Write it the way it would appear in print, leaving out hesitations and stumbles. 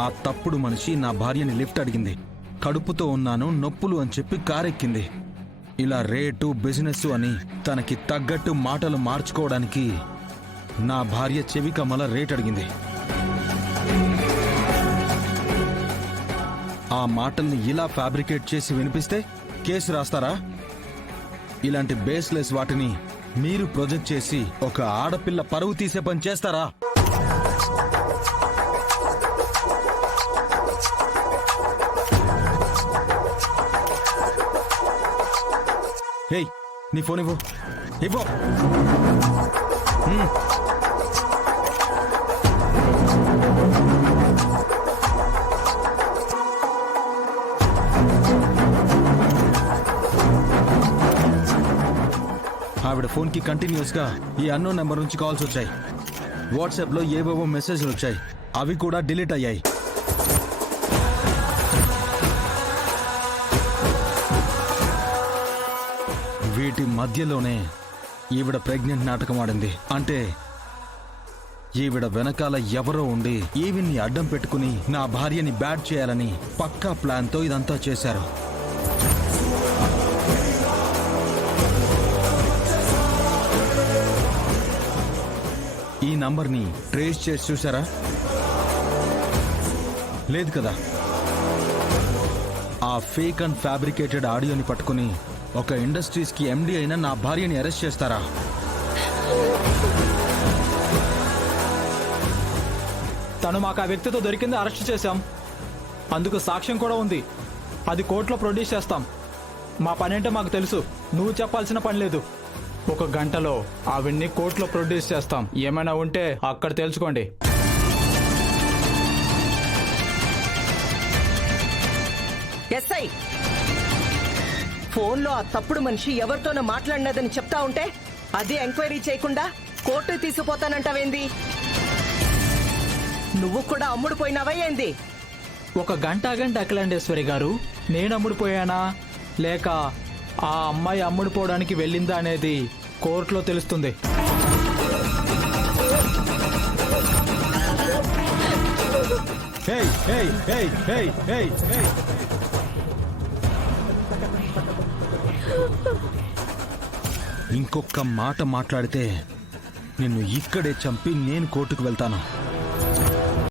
ఆ తప్పుడు మనిషి నా భార్యని లిఫ్ట్ అడిగింది. కడుపుతో ఉన్నాను, నొప్పులు అని చెప్పి కారెక్కింది. ఇలా రేటు, బిజినెస్ అని తనకి తగ్గట్టు మాటలు మార్చుకోవడానికి నా భార్య చెవి కమ్మల రేట్ అడిగింది. ఆ మాటల్ని ఇలా ఫ్యాబ్రికేట్ చేసి వినిపిస్తే కేసు రాస్తారా? ఇలాంటి బేస్లెస్ వాటిని మీరు ప్రొజెక్ట్ చేసి ఒక ఆడపిల్ల పరువు తీసే పని చేస్తారా? ఏయ్, నీ ఫోన్ ఇవ్వు. ఇవ్వు. ఆవిడ ఫోన్కి కంటిన్యూస్గా ఈ అన్నోన్ నెంబర్ నుంచి కాల్స్ వచ్చాయి. వాట్సాప్లో ఏవేవో మెసేజ్లు వచ్చాయి. అవి కూడా డిలీట్ అయ్యాయి. వీటి మధ్యలోనే ఈవిడ ప్రెగ్నెంట్ నాటకం ఆడింది. అంటే ఈవిడ వెనకాల ఎవరో ఉండి ఈవిడ్ని అడ్డం పెట్టుకుని నా భార్యని బ్యాడ్ చేయాలని పక్కా ప్లాన్తో ఇదంతా చేశారు. ఈ నంబర్ని ట్రేస్ చేసి చూసారా? లేదు కదా. ఆ ఫేక్ అండ్ ఫ్యాబ్రికేటెడ్ ఆడియోని పట్టుకుని ఒక ఇండస్ట్రీస్కి ఎండి అయిన నా భార్యని అరెస్ట్ చేస్తారా? తను మాకు ఆ వ్యక్తితో దొరికింది, అరెస్ట్ చేశాం. అందుకు సాక్ష్యం కూడా ఉంది. అది కోర్టులో ప్రొడ్యూస్ చేస్తాం. మా పనేంటో మాకు తెలుసు. నువ్వు చెప్పాల్సిన పని లేదు. 1 గంటలో అవన్నీ కోర్టులో ప్రొడ్యూస్ చేస్తాం. ఏమైనా ఉంటే అక్కడ తెలుసుకోండి. ఎస్ఐ, ఫోన్లో ఆ తప్పుడు మనిషి ఎవరితోనో మాట్లాడినదని చెప్తా ఉంటే అది ఎంక్వైరీ చేయకుండా కోర్టు తీసుకుపోతానంటావేంది? నువ్వు కూడా అమ్ముడుపోయినావా ఏంది? 1 గంట అఖిలాండేశ్వరి గారు, నేను అమ్ముడుపోయానా లేక ఆ అమ్మాయి అమ్ముడుపోవడానికి వెళ్ళిందా అనేది కోర్టులో తెలుస్తుంది. ఇంకొక మాట మాట్లాడితే నిన్ను ఇక్కడే చంపి నేను కోర్టుకు వెళ్తాను.